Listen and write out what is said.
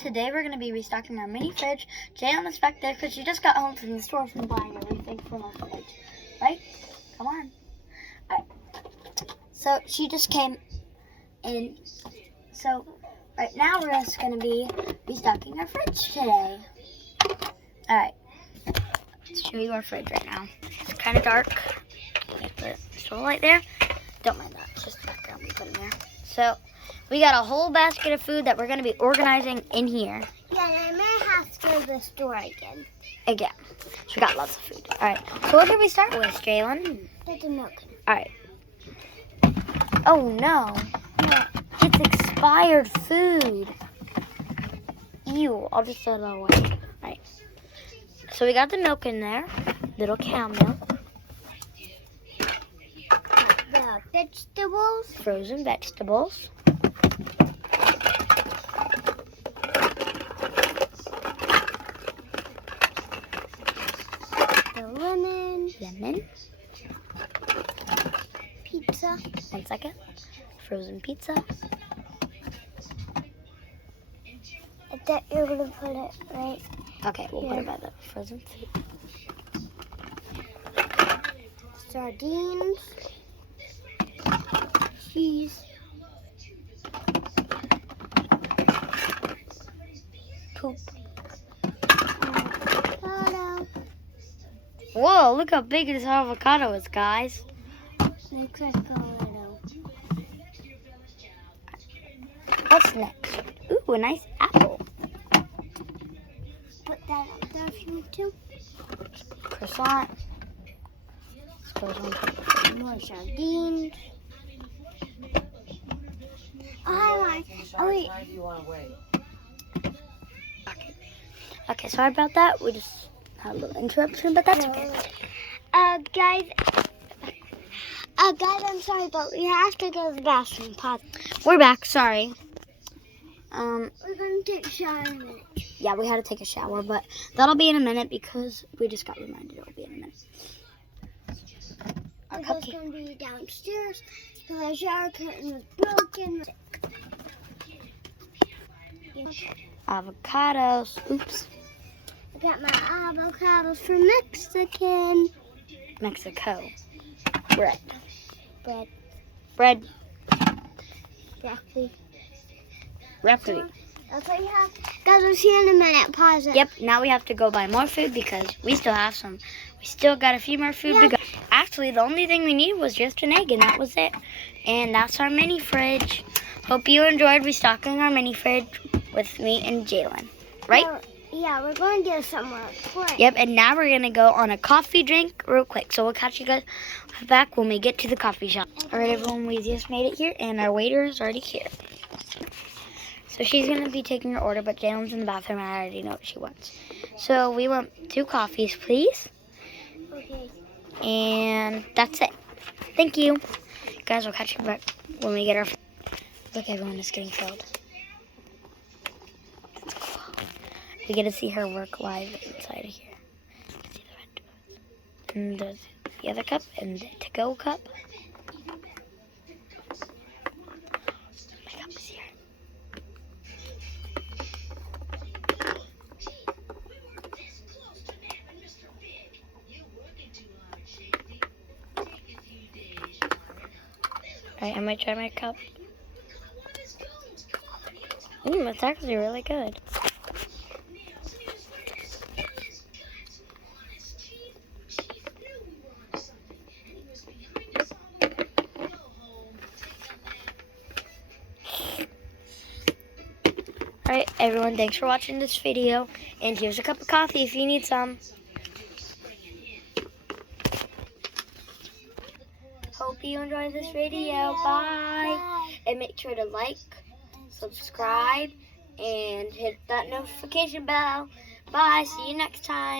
Today we're going to be restocking our mini fridge. Jalen is back there because she just got home from the store from buying everything from our fridge. Right? Come on. Alright. So she just came in. So right now we're just going to be restocking our fridge today. Alright. Let's show you our fridge right now. It's kind of dark. Put a light there. Don't mind that. It's just the background we put in there. So we got a whole basket of food that we're going to be organizing in here. Yeah, and I may have to go to the store again. Again. So we got lots of food. All right. So what did we start with, Jalen? Get the milk. All right. Oh, no. It's expired food. Ew. I'll just throw it all away. All right. So we got the milk in there. Little cow milk. The vegetables. Frozen vegetables. Lemon. Pizza. 1 second. Frozen pizza. I thought you were going to put it right. Okay, we'll put it by the frozen food. Sardines. Cheese. Poop. Avocado. Whoa, look how big this avocado is, guys. Looks like a little. What's next? Ooh, a nice apple. Put that up there if you need to. Croissant. More sardines. Oh, wait. Okay, sorry about that. We just had a little interruption, but that's okay. Guys, I'm sorry, but we have to go to the bathroom. Pause. We're back, sorry. We're going to take a shower in a minute. Yeah, we had to take a shower, but that'll be in a minute because we just got reminded it'll be in a minute. Our It's going to be downstairs because our shower curtain was broken. Avocados. Oops. I got my avocados from Mexico. Bread. Broccoli. Broccoli. That's what you have. Guys, we'll see you in a minute. Pause it. Yep, now we have to go buy more food because we still have some. We still got a few more food to go. Actually, the only thing we needed was just an egg, and that was it. And that's our mini fridge. Hope you enjoyed restocking our mini fridge with me and Jalen. Right? Yeah, we're going to get somewhere quick. Yep, and now we're going to go on a coffee drink real quick. So we'll catch you guys back when we get to the coffee shop. All right, everyone, we just made it here, and our waiter is already here. So she's going to be taking her order, but Jalen's in the bathroom, and I already know what she wants. So we want 2 coffees, please. Okay. And that's it. Thank you. Guys, we'll catch you back when we get our... Look, everyone is getting filled. That's cool. We get to see her work live inside of here. See the red doors. And there's the other cup and the to-go cup. My cup is here. Alright, I might try my cup. It's actually really good. Alright, everyone, thanks for watching this video. And here's a cup of coffee if you need some. Hope you enjoyed this video. Bye. And make sure to like, subscribe, and hit that notification bell. Bye. See you next time.